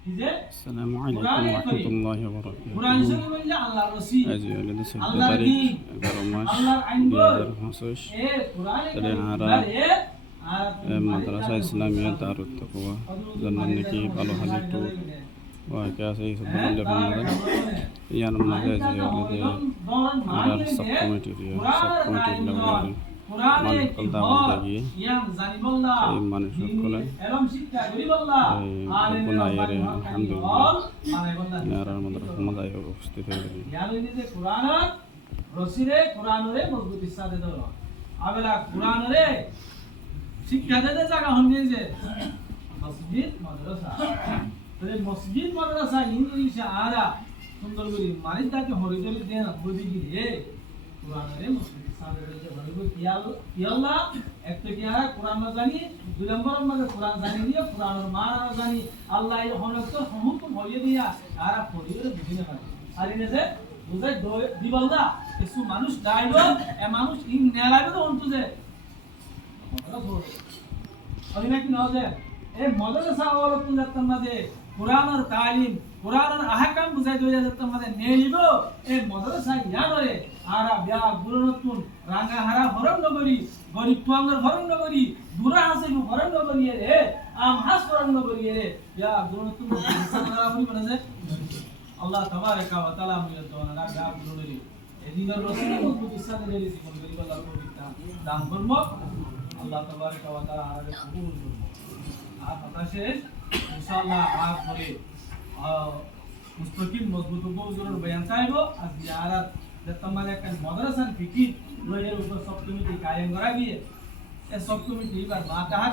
আসসালামু আলাইকুম রহমতুল্লাহি ওয়া বারাকাতুহু। আজ হলো 14 তারিখ 11 মাস 2025 তাহলে আমরা মাদ্রাসা ইসলামিয়া দারুত তাকওয়া জান্নাত নাকি ভালো হালি একটু ওয়াকে আছে এই সব বললে আমাদের ইয়ার মধ্যে যে হলো আমরা সাব কমিটি লেভেলে মানুষ কলতা বলতে গিয়ে এই মানুষ সকলে কোনো আয়ের আলহামদুলিল্লাহ নারার মধ্যে উপস্থিত হয়ে গেলেন শিক্ষা দিতে জায়গা হন যে মসজিদ মাদ্রাসা মসজিদ মাদ্রাসা ইংলিশে আরা সুন্দর করে মারিদাকে হরিজলি দেন বদি গিয়ে কোরআনে মসজিদ সাদে যে হরিগো কিয়াল্লাহ একটা কি আর কোরআন না জানি দুই নম্বর মধ্যে কোরআন জানি দিয়ে কোরআনের মান জানি আল্লাহ এই হনক হুকুম হইয়ে দিয়া আর পরিবারে বুঝিনে পারে আর এনেছে বুঝাই দিবাল্লা কিছু মানুষ ডাইলো এ মানুষ ইন নেলাবে তো অন্ত যে অধিনাকি নজে এই মাদ্রাসা ওয়ালা তুজাতাম মাঝে কোরআনের তালিম কোরআনের আহকাম বুঝাই দইয়া যেতাম মাঝে নে নিব এই মাদ্রাসা ইয়ানরে আরা বিয়া গুরুনতুন রাঙ্গা হারা হরম নগরী গরিব তুয়াঙ্গর হরম নগরী বুড়া হাসিব হরম নগরী রে আম হাস হরম নগরী রে বিয়া গুরুনতুন সারা হই বলেছে আল্লাহ তাবারাকা ওয়া তাআলা মুইয়া দোনা বিয়া গুরুনরি এদিনের রসুল মজবুত ইসলামে রে জীবন গরিব আল্লাহ পবিত্র দান করব আল্লাহ তাবারাকা ওয়া তাআলা আমাদের কবুল করুন আর কথা শেষ ইনশাআল্লাহ আজ পরে মুস্তাকিম মজবুত উপজোরের বয়ান চাইব আর জিয়ারাত যেতমালে একটা মাদ্রাসান ফিকির রয়ের উপর সব কমিটি কায়েম করা গিয়ে এই সব কমিটি এবার মাতাহাত